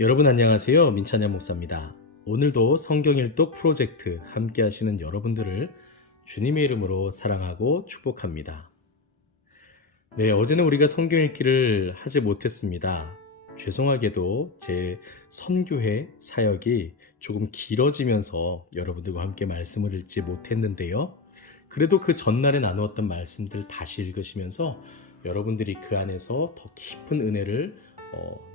여러분 안녕하세요. 민찬양 목사입니다. 오늘도 성경 일독 프로젝트 함께 하시는 여러분들을 주님의 이름으로 사랑하고 축복합니다. 네, 어제는 우리가 성경 읽기를 하지 못했습니다. 죄송하게도 제 선교회 사역이 조금 길어지면서 여러분들과 함께 말씀을 읽지 못했는데요. 그래도 그 전날에 나누었던 말씀들 다시 읽으시면서 여러분들이 그 안에서 더 깊은 은혜를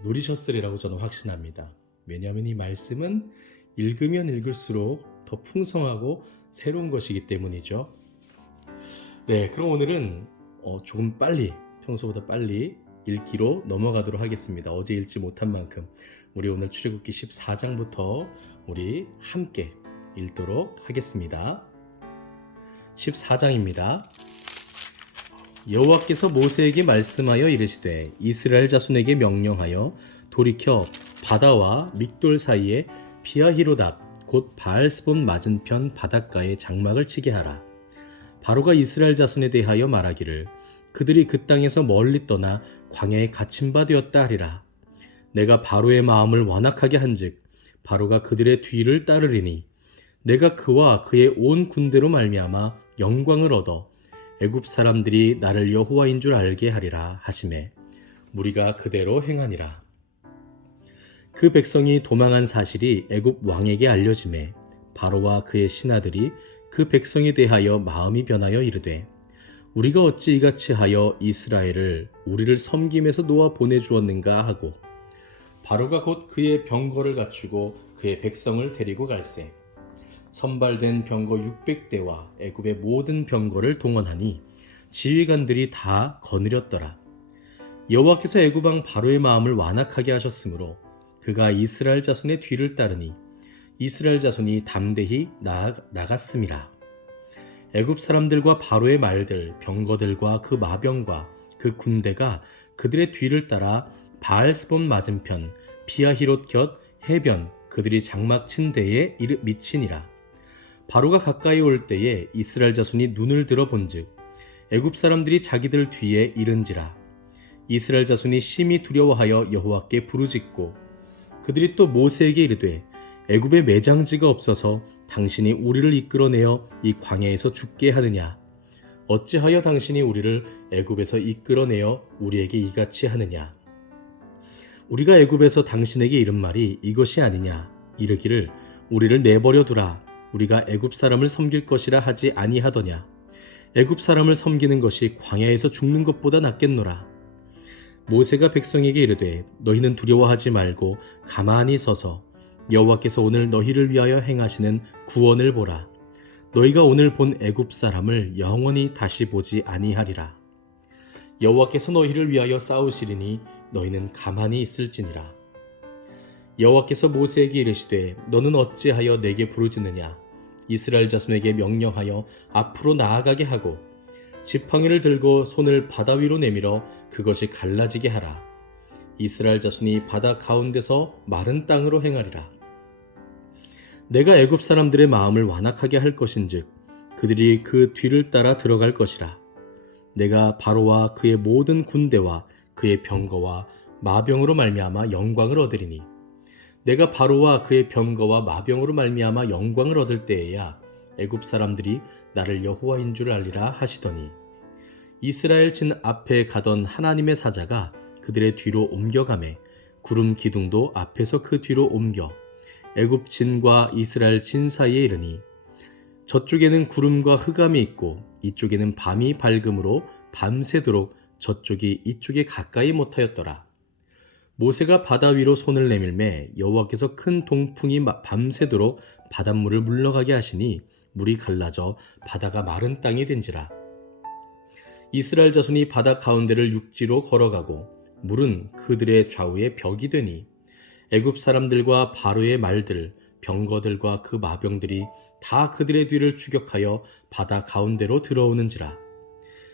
누리셨으리라고 저는 확신합니다. 왜냐하면 이 말씀은 읽으면 읽을수록 더 풍성하고 새로운 것이기 때문이죠. 네, 그럼 오늘은 조금 빨리, 평소보다 빨리 읽기로 넘어가도록 하겠습니다. 어제 읽지 못한 만큼 우리 오늘 출애굽기 14장부터 우리 함께 읽도록 하겠습니다. 14장입니다. 여호와께서 모세에게 말씀하여 이르시되 이스라엘 자손에게 명령하여 돌이켜 바다와 믹돌 사이에 피하히로답 곧 바알스본 맞은편 바닷가에 장막을 치게 하라. 바로가 이스라엘 자손에 대하여 말하기를 그들이 그 땅에서 멀리 떠나 광야에 갇힌 바 되었다 하리라. 내가 바로의 마음을 완악하게 한즉 바로가 그들의 뒤를 따르리니 내가 그와 그의 온 군대로 말미암아 영광을 얻어 애굽 사람들이 나를 여호와인 줄 알게 하리라 하시매 무리가 그대로 행하니라. 그 백성이 도망한 사실이 애굽 왕에게 알려지매 바로와 그의 신하들이 그 백성에 대하여 마음이 변하여 이르되 우리가 어찌 이같이 하여 이스라엘을 우리를 섬김에서 놓아 보내주었는가 하고 바로가 곧 그의 병거를 갖추고 그의 백성을 데리고 갈새 선발된 병거 600대와 애굽의 모든 병거를 동원하니 지휘관들이 다 거느렸더라. 여호와께서 애굽 왕 바로의 마음을 완악하게 하셨으므로 그가 이스라엘 자손의 뒤를 따르니 이스라엘 자손이 담대히 나갔음이라. 애굽 사람들과 바로의 말들, 병거들과 그 마병과 그 군대가 그들의 뒤를 따라 바알스본 맞은편 비아히롯 곁 해변 그들이 장막 친 데에 미치니라. 바로가 가까이 올 때에 이스라엘 자손이 눈을 들어 본즉 애굽 사람들이 자기들 뒤에 이른지라. 이스라엘 자손이 심히 두려워하여 여호와께 부르짖고 그들이 또 모세에게 이르되 애굽에 매장지가 없어서 당신이 우리를 이끌어내어 이 광야에서 죽게 하느냐. 어찌하여 당신이 우리를 애굽에서 이끌어내어 우리에게 이같이 하느냐. 우리가 애굽에서 당신에게 이른 말이 이것이 아니냐. 이르기를 우리를 내버려 두라. 우리가 애굽 사람을 섬길 것이라 하지 아니하더냐. 애굽 사람을 섬기는 것이 광야에서 죽는 것보다 낫겠노라. 모세가 백성에게 이르되 너희는 두려워하지 말고 가만히 서서 여호와께서 오늘 너희를 위하여 행하시는 구원을 보라. 너희가 오늘 본 애굽 사람을 영원히 다시 보지 아니하리라. 여호와께서 너희를 위하여 싸우시리니 너희는 가만히 있을지니라. 여호와께서 모세에게 이르시되 너는 어찌하여 내게 부르짖느냐. 이스라엘 자손에게 명령하여 앞으로 나아가게 하고 지팡이를 들고 손을 바다 위로 내밀어 그것이 갈라지게 하라. 이스라엘 자손이 바다 가운데서 마른 땅으로 행하리라. 내가 애굽 사람들의 마음을 완악하게 할 것인즉 그들이 그 뒤를 따라 들어갈 것이라. 내가 바로와 그의 모든 군대와 그의 병거와 마병으로 말미암아 영광을 얻으리니 내가 바로와 그의 병거와 마병으로 말미암아 영광을 얻을 때에야 애굽 사람들이 나를 여호와인 줄 알리라 하시더니 이스라엘 진 앞에 가던 하나님의 사자가 그들의 뒤로 옮겨가매 구름 기둥도 앞에서 그 뒤로 옮겨 애굽 진과 이스라엘 진 사이에 이르니 저쪽에는 구름과 흑암이 있고 이쪽에는 밤이 밝음으로 밤새도록 저쪽이 이쪽에 가까이 못하였더라. 모세가 바다 위로 손을 내밀매 여호와께서 큰 동풍이 밤새도록 바닷물을 물러가게 하시니 물이 갈라져 바다가 마른 땅이 된지라. 이스라엘 자손이 바다 가운데를 육지로 걸어가고 물은 그들의 좌우에 벽이 되니 애굽 사람들과 바로의 말들, 병거들과 그 마병들이 다 그들의 뒤를 추격하여 바다 가운데로 들어오는지라.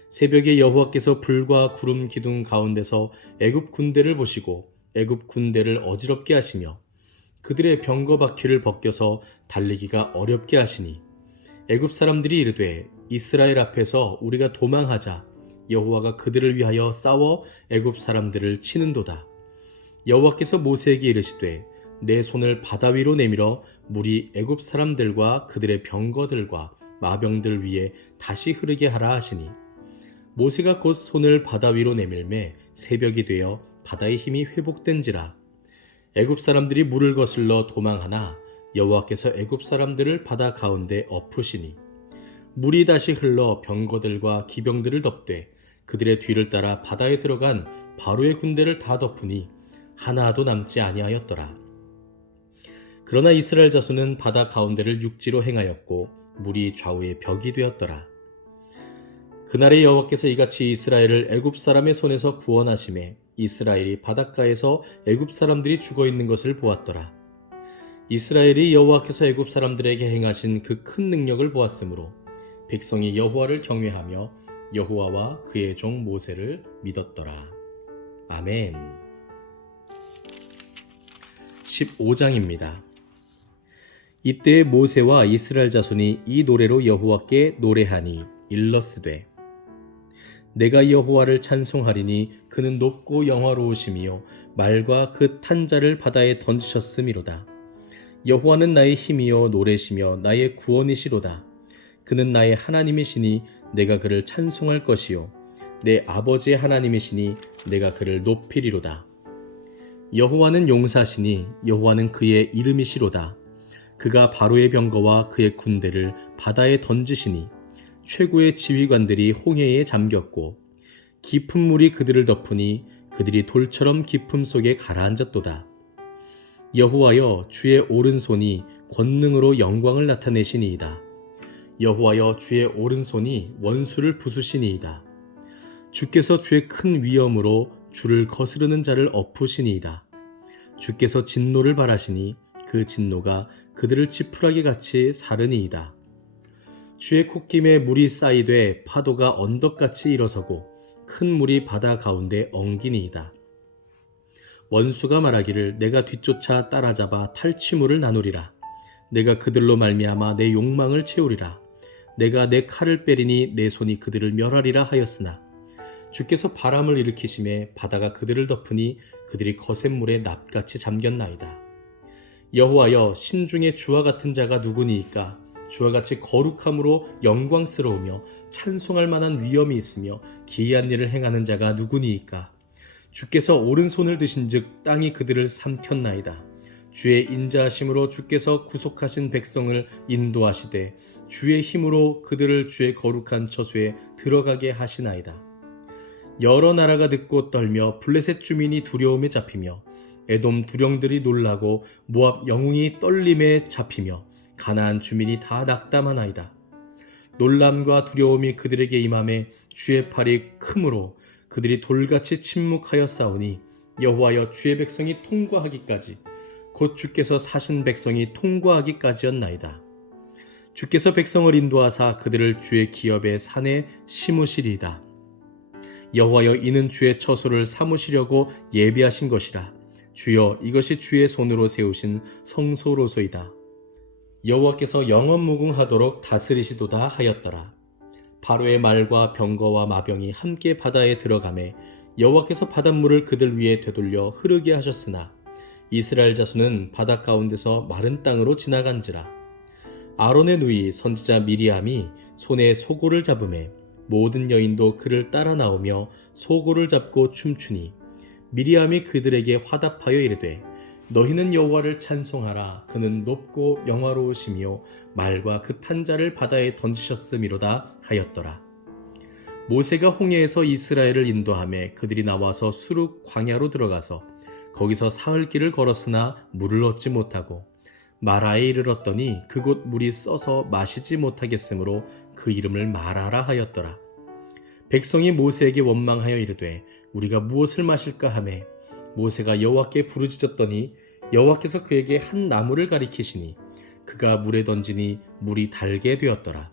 새벽에 여호와께서 불과 구름 기둥 가운데서 애굽 군대를 보시고 애굽 군대를 어지럽게 하시며 그들의 병거 바퀴를 벗겨서 달리기가 어렵게 하시니 애굽 사람들이 이르되 이스라엘 앞에서 우리가 도망하자. 여호와가 그들을 위하여 싸워 애굽 사람들을 치는도다. 여호와께서 모세에게 이르시되 내 손을 바다 위로 내밀어 물이 애굽 사람들과 그들의 병거들과 마병들 위에 다시 흐르게 하라 하시니 모세가 곧 손을 바다 위로 내밀매 새벽이 되어 바다의 힘이 회복된지라. 애굽 사람들이 물을 거슬러 도망하나 여호와께서 애굽 사람들을 바다 가운데 엎으시니 물이 다시 흘러 병거들과 기병들을 덮되 그들의 뒤를 따라 바다에 들어간 바로의 군대를 다 덮으니 하나도 남지 아니하였더라. 그러나 이스라엘 자손은 바다 가운데를 육지로 행하였고 물이 좌우에 벽이 되었더라. 그날에 여호와께서 이같이 이스라엘을 애굽 사람의 손에서 구원하심에 이스라엘이 바닷가에서 애굽 사람들이 죽어 있는 것을 보았더라. 이스라엘이 여호와께서 애굽 사람들에게 행하신 그 큰 능력을 보았으므로 백성이 여호와를 경외하며 여호와와 그의 종 모세를 믿었더라. 아멘. 15장입니다. 이때 모세와 이스라엘 자손이 이 노래로 여호와께 노래하니 일러스되 내가 여호와를 찬송하리니 그는 높고 영화로우시며 말과 그 탄 자를 바다에 던지셨음이로다. 여호와는 나의 힘이요 노래시며 나의 구원이시로다. 그는 나의 하나님이시니 내가 그를 찬송할 것이요 내 아버지의 하나님이시니 내가 그를 높이리로다. 여호와는 용사시니 여호와는 그의 이름이시로다. 그가 바로의 병거와 그의 군대를 바다에 던지시니 최고의 지휘관들이 홍해에 잠겼고 깊은 물이 그들을 덮으니 그들이 돌처럼 깊음 속에 가라앉았도다. 여호와여 주의 오른손이 권능으로 영광을 나타내시니이다. 여호와여 주의 오른손이 원수를 부수시니이다. 주께서 주의 큰 위엄으로 주를 거스르는 자를 엎으시니이다. 주께서 진노를 발하시니 그 진노가 그들을 지푸라기 같이 사르니이다. 주의 콧김에 물이 쌓이되 파도가 언덕같이 일어서고 큰 물이 바다 가운데 엉기니이다. 원수가 말하기를 내가 뒤쫓아 따라잡아 탈취물을 나누리라. 내가 그들로 말미암아 내 욕망을 채우리라. 내가 내 칼을 빼리니 내 손이 그들을 멸하리라 하였으나 주께서 바람을 일으키심에 바다가 그들을 덮으니 그들이 거센 물에 납같이 잠겼나이다. 여호와여 신중에 주와 같은 자가 누구니이까? 주와 같이 거룩함으로 영광스러우며 찬송할 만한 위엄이 있으며 기이한 일을 행하는 자가 누구니이까? 주께서 오른손을 드신즉 땅이 그들을 삼켰나이다. 주의 인자하심으로 주께서 구속하신 백성을 인도하시되 주의 힘으로 그들을 주의 거룩한 처소에 들어가게 하시나이다. 여러 나라가 듣고 떨며 블레셋 주민이 두려움에 잡히며 에돔 두령들이 놀라고 모압 영웅이 떨림에 잡히며 가나안 주민이 다 낙담하나이다. 놀람과 두려움이 그들에게 임함에 주의 팔이 크므로 그들이 돌같이 침묵하여 싸우니 여호와여 주의 백성이 통과하기까지 곧 주께서 사신 백성이 통과하기까지였나이다. 주께서 백성을 인도하사 그들을 주의 기업의 산에 심으시리이다. 여호와여 이는 주의 처소를 삼으시려고 예비하신 것이라. 주여 이것이 주의 손으로 세우신 성소로소이다. 여호와께서 영원무궁하도록 다스리시도다 하였더라. 바로의 말과 병거와 마병이 함께 바다에 들어가매 여호와께서 바닷물을 그들 위에 되돌려 흐르게 하셨으나 이스라엘 자손은 바다 가운데서 마른 땅으로 지나간지라. 아론의 누이 선지자 미리암이 손에 소고를 잡음에 모든 여인도 그를 따라 나오며 소고를 잡고 춤추니 미리암이 그들에게 화답하여 이르되 너희는 여호와를 찬송하라. 그는 높고 영화로우시며 말과 그 탄 자를 바다에 던지셨음이로다 하였더라. 모세가 홍해에서 이스라엘을 인도하매 그들이 나와서 수룩 광야로 들어가서 거기서 사흘 길을 걸었으나 물을 얻지 못하고 마라에 이르렀더니 그곳 물이 써서 마시지 못하겠으므로 그 이름을 마라라 하였더라. 백성이 모세에게 원망하여 이르되 우리가 무엇을 마실까 하매 모세가 여호와께 부르짖었더니 여호와께서 그에게 한 나무를 가리키시니 그가 물에 던지니 물이 달게 되었더라.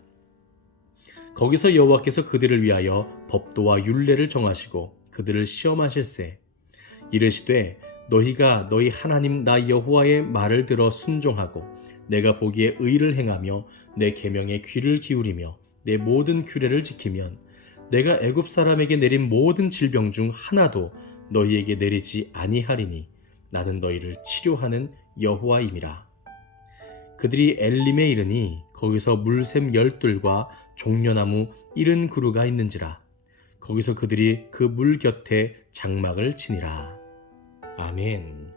거기서 여호와께서 그들을 위하여 법도와 율례를 정하시고 그들을 시험하실세. 이르시되 너희가 너희 하나님 나 여호와의 말을 들어 순종하고 내가 보기에 의를 행하며 내 계명에 귀를 기울이며 내 모든 규례를 지키면 내가 애굽 사람에게 내린 모든 질병 중 하나도 너희에게 내리지 아니하리니 나는 너희를 치료하는 여호와임이라. 그들이 엘림에 이르니 거기서 물샘 12과 종려나무 70그루가 있는지라. 거기서 그들이 그 물 곁에 장막을 치니라. 아멘.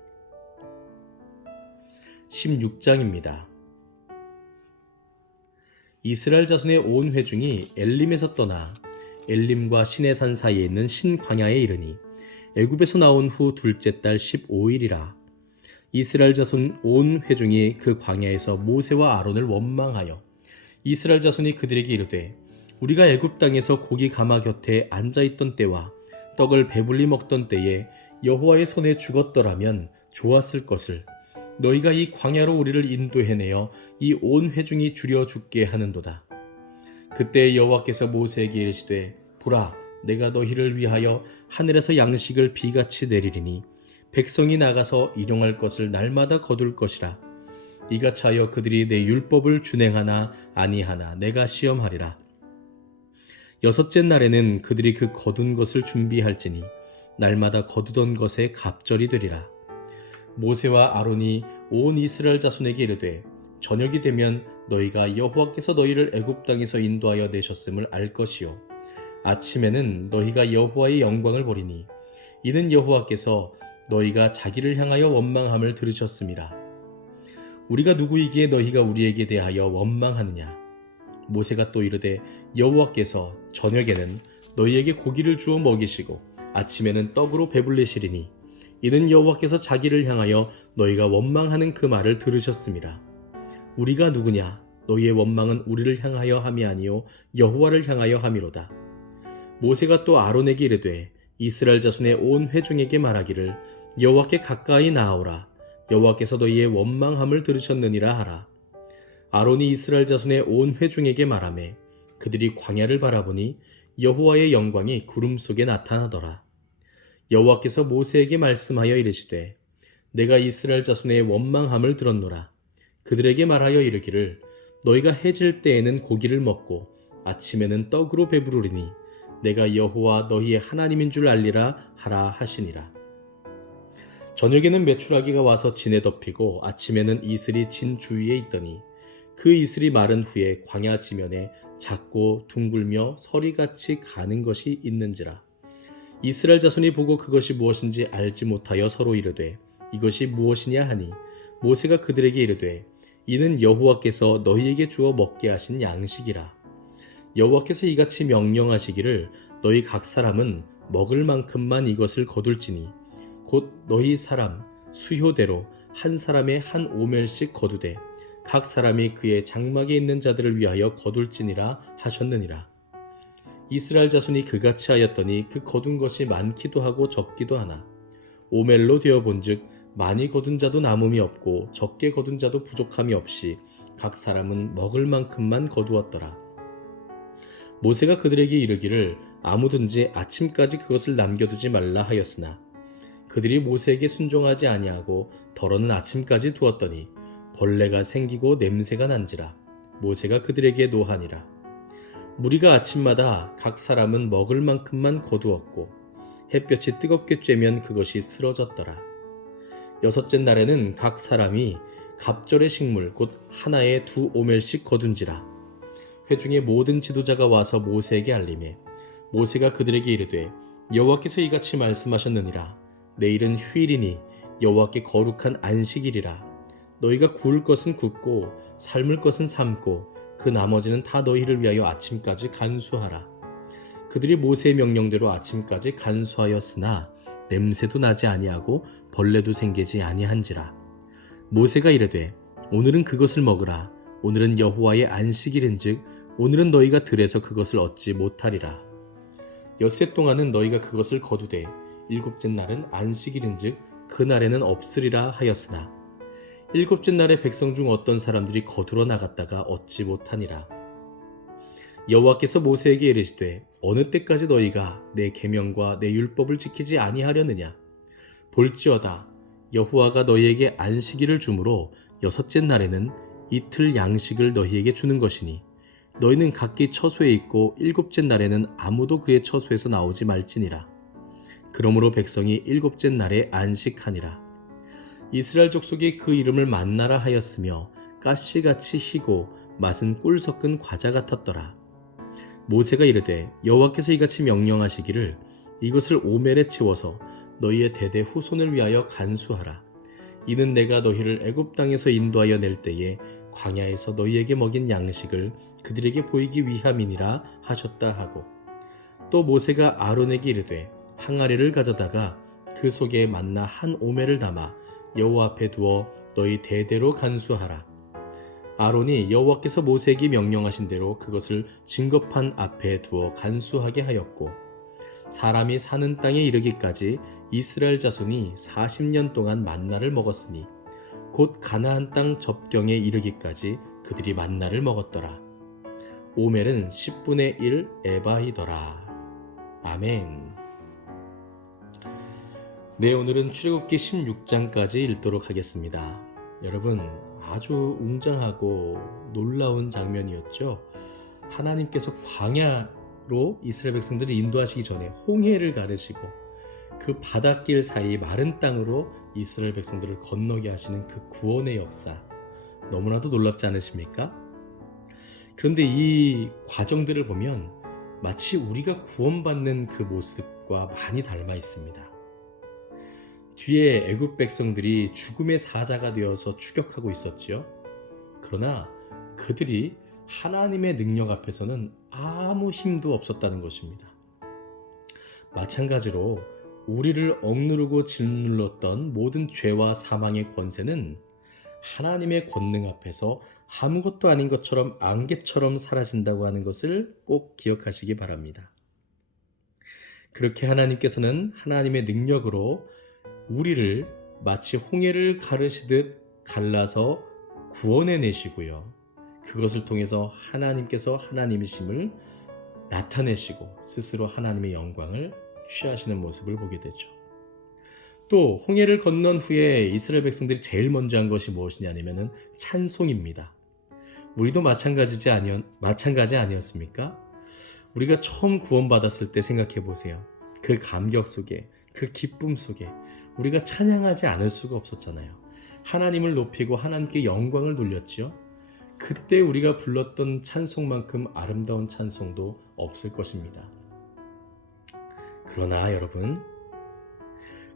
16장입니다. 이스라엘 자손의 온 회중이 엘림에서 떠나 엘림과 시내산 사이에 있는 신광야에 이르니 애굽에서 나온 후 둘째 달 15일이라. 이스라엘 자손 온 회중이 그 광야에서 모세와 아론을 원망하여 이스라엘 자손이 그들에게 이르되 우리가 애굽 땅에서 고기 가마 곁에 앉아 있던 때와 떡을 배불리 먹던 때에 여호와의 손에 죽었더라면 좋았을 것을 너희가 이 광야로 우리를 인도해내어 이 온 회중이 죽여 죽게 하는도다. 그때 여호와께서 모세에게 이르시되 보라, 내가 너희를 위하여 하늘에서 양식을 비같이 내리리니 백성이 나가서 일용할 것을 날마다 거둘 것이라. 이같이 하여 그들이 내 율법을 준행하나 아니하나 내가 시험하리라. 여섯째 날에는 그들이 그 거둔 것을 준비할지니 날마다 거두던 것에 갑절이 되리라. 모세와 아론이 온 이스라엘 자손에게 이르되 저녁이 되면 너희가 여호와께서 너희를 애굽 땅에서 인도하여 내셨음을 알 것이요 아침에는 너희가 여호와의 영광을 보리니 이는 여호와께서 너희가 자기를 향하여 원망함을 들으셨음이라. 우리가 누구이기에 너희가 우리에게 대하여 원망하느냐. 모세가 또 이르되 여호와께서 저녁에는 너희에게 고기를 주어 먹이시고 아침에는 떡으로 배불리시리니 이는 여호와께서 자기를 향하여 너희가 원망하는 그 말을 들으셨음이라. 우리가 누구냐. 너희의 원망은 우리를 향하여 함이 아니요 여호와를 향하여 함이로다. 모세가 또 아론에게 이르되 이스라엘 자손의 온 회중에게 말하기를 여호와께 가까이 나아오라. 여호와께서 너희의 원망함을 들으셨느니라 하라. 아론이 이스라엘 자손의 온 회중에게 말하매 그들이 광야를 바라보니 여호와의 영광이 구름 속에 나타나더라. 여호와께서 모세에게 말씀하여 이르시되 내가 이스라엘 자손의 원망함을 들었노라. 그들에게 말하여 이르기를 너희가 해질 때에는 고기를 먹고 아침에는 떡으로 배부르리니 내가 여호와 너희의 하나님인 줄 알리라 하라 하시니라. 저녁에는 메추라기가 와서 진에 덮이고 아침에는 이슬이 진 주위에 있더니 그 이슬이 마른 후에 광야 지면에 작고 둥글며 서리같이 가는 것이 있는지라. 이스라엘 자손이 보고 그것이 무엇인지 알지 못하여 서로 이르되 이것이 무엇이냐 하니 모세가 그들에게 이르되 이는 여호와께서 너희에게 주어 먹게 하신 양식이라. 여호와께서 이같이 명령하시기를 너희 각 사람은 먹을 만큼만 이것을 거둘지니 곧 너희 사람 수효대로 한 사람의 한 오멜씩 거두되 각 사람이 그의 장막에 있는 자들을 위하여 거둘지니라 하셨느니라. 이스라엘 자손이 그같이 하였더니 그 거둔 것이 많기도 하고 적기도 하나 오멜로 되어 본즉 많이 거둔 자도 남음이 없고 적게 거둔 자도 부족함이 없이 각 사람은 먹을 만큼만 거두었더라. 모세가 그들에게 이르기를 아무든지 아침까지 그것을 남겨두지 말라 하였으나 그들이 모세에게 순종하지 아니하고 덜어는 아침까지 두었더니 벌레가 생기고 냄새가 난지라. 모세가 그들에게 노하니라. 무리가 아침마다 각 사람은 먹을 만큼만 거두었고 햇볕이 뜨겁게 쬐면 그것이 쓰러졌더라. 여섯째 날에는 각 사람이 갑절의 식물 곧 하나에 2오멜씩 거둔지라. 회중의 모든 지도자가 와서 모세에게 알리매 모세가 그들에게 이르되 여호와께서 이같이 말씀하셨느니라. 내일은 휴일이니 여호와께 거룩한 안식일이라. 너희가 구울 것은 굽고 삶을 것은 삶고 그 나머지는 다 너희를 위하여 아침까지 간수하라. 그들이 모세의 명령대로 아침까지 간수하였으나 냄새도 나지 아니하고 벌레도 생기지 아니한지라. 모세가 이르되 오늘은 그것을 먹으라. 오늘은 여호와의 안식일인즉 오늘은 너희가 들에서 그것을 얻지 못하리라. 엿새 동안은 너희가 그것을 거두되 일곱째 날은 안식일인즉 그날에는 없으리라 하였으나 일곱째 날에 백성 중 어떤 사람들이 거두러 나갔다가 얻지 못하니라. 여호와께서 모세에게 이르시되 어느 때까지 너희가 내 계명과 내 율법을 지키지 아니하려느냐. 볼지어다 여호와가 너희에게 안식일을 주므로 여섯째 날에는 이틀 양식을 너희에게 주는 것이니 너희는 각기 처소에 있고 일곱째 날에는 아무도 그의 처소에서 나오지 말지니라. 그러므로 백성이 일곱째 날에 안식하니라. 이스라엘 족속이 그 이름을 만나라 하였으며 가시같이 희고 맛은 꿀 섞은 과자 같았더라. 모세가 이르되 여호와께서 이같이 명령하시기를 이것을 오멜에 채워서 너희의 대대 후손을 위하여 간수하라. 이는 내가 너희를 애굽 땅에서 인도하여 낼 때에 광야에서 너희에게 먹인 양식을 그들에게 보이기 위함이니라 하셨다 하고, 또 모세가 아론에게 이르되 항아리를 가져다가 그 속에 만나 한 오멜을 담아 여호와 앞에 두어 너희 대대로 간수하라. 아론이 여호와께서 모세에게 명령하신 대로 그것을 증거판 앞에 두어 간수하게 하였고, 사람이 사는 땅에 이르기까지 이스라엘 자손이 40년 동안 만나를 먹었으니 곧 가나안 땅 접경에 이르기까지 그들이 만나를 먹었더라. 오멜은 10분의 1 에바이더라. 아멘. 네, 오늘은 출애굽기 16장까지 읽도록 하겠습니다. 여러분, 아주 웅장하고 놀라운 장면이었죠. 하나님께서 광야로 이스라엘 백성들을 인도하시기 전에 홍해를 가르시고 그 바닷길 사이 마른 땅으로 이스라엘 백성들을 건너게 하시는 그 구원의 역사, 너무나도 놀랍지 않으십니까? 그런데 이 과정들을 보면 마치 우리가 구원받는 그 모습과 많이 닮아 있습니다. 뒤에 애굽 백성들이 죽음의 사자가 되어서 추격하고 있었지요. 그러나 그들이 하나님의 능력 앞에서는 아무 힘도 없었다는 것입니다. 마찬가지로 우리를 억누르고 짓눌렀던 모든 죄와 사망의 권세는 하나님의 권능 앞에서 아무것도 아닌 것처럼 안개처럼 사라진다고 하는 것을 꼭 기억하시기 바랍니다. 그렇게 하나님께서는 하나님의 능력으로 우리를 마치 홍해를 가르시듯 갈라서 구원해내시고요. 그것을 통해서 하나님께서 하나님이심을 나타내시고 스스로 하나님의 영광을 취하시는 모습을 보게 되죠. 또 홍해를 건넌 후에 이스라엘 백성들이 제일 먼저 한 것이 무엇이냐면 찬송입니다. 우리도 마찬가지 아니었습니까? 우리가 처음 구원받았을 때 생각해 보세요. 그 감격 속에, 그 기쁨 속에 우리가 찬양하지 않을 수가 없었잖아요. 하나님을 높이고 하나님께 영광을 돌렸지요. 그때 우리가 불렀던 찬송만큼 아름다운 찬송도 없을 것입니다. 그러나 여러분,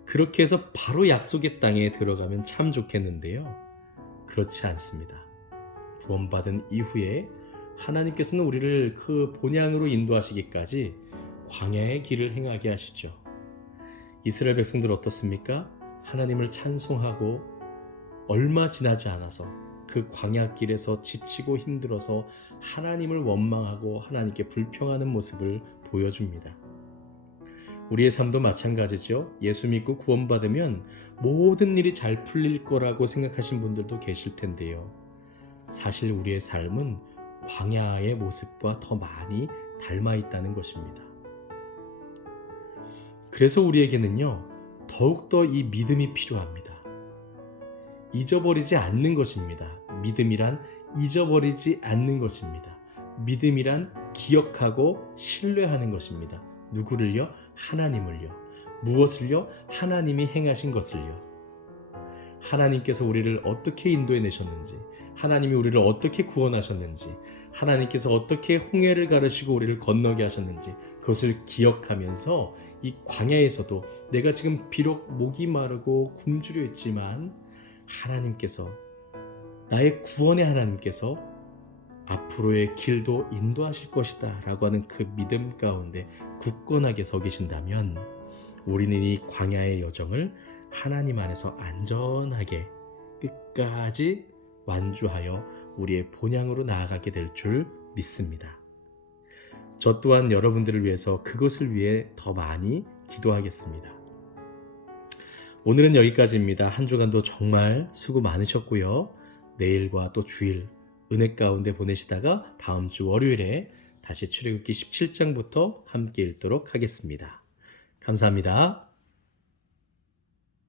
그렇게 해서 바로 약속의 땅에 들어가면 참 좋겠는데요. 그렇지 않습니다. 구원받은 이후에 하나님께서는 우리를 그 본향으로 인도하시기까지 광야의 길을 행하게 하시죠. 이스라엘 백성들 어떻습니까? 하나님을 찬송하고 얼마 지나지 않아서 그 광야길에서 지치고 힘들어서 하나님을 원망하고 하나님께 불평하는 모습을 보여줍니다. 우리의 삶도 마찬가지죠. 예수 믿고 구원받으면 모든 일이 잘 풀릴 거라고 생각하신 분들도 계실 텐데요. 사실 우리의 삶은 광야의 모습과 더 많이 닮아 있다는 것입니다. 그래서 우리에게는요, 더욱더 이 믿음이 필요합니다. 잊어버리지 않는 것입니다. 믿음이란 잊어버리지 않는 것입니다. 믿음이란 기억하고 신뢰하는 것입니다. 누구를요? 하나님을요. 무엇을요? 하나님이 행하신 것을요. 하나님께서 우리를 어떻게 인도해 내셨는지, 하나님이 우리를 어떻게 구원하셨는지, 하나님께서 어떻게 홍해를 가르시고 우리를 건너게 하셨는지, 그것을 기억하면서 이 광야에서도 내가 지금 비록 목이 마르고 굶주려 있지만 하나님께서, 나의 구원의 하나님께서 앞으로의 길도 인도하실 것이다 라고 하는 그 믿음 가운데 굳건하게 서 계신다면 우리는 이 광야의 여정을 하나님 안에서 안전하게 끝까지 완주하여 우리의 본향으로 나아가게 될 줄 믿습니다. 저 또한 여러분들을 위해서 그것을 위해 더 많이 기도하겠습니다. 오늘은 여기까지입니다. 한 주간도 정말 수고 많으셨고요. 내일과 또 주일 은혜 가운데 보내시다가 다음 주 월요일에 다시 출애굽기 17장부터 함께 읽도록 하겠습니다. 감사합니다.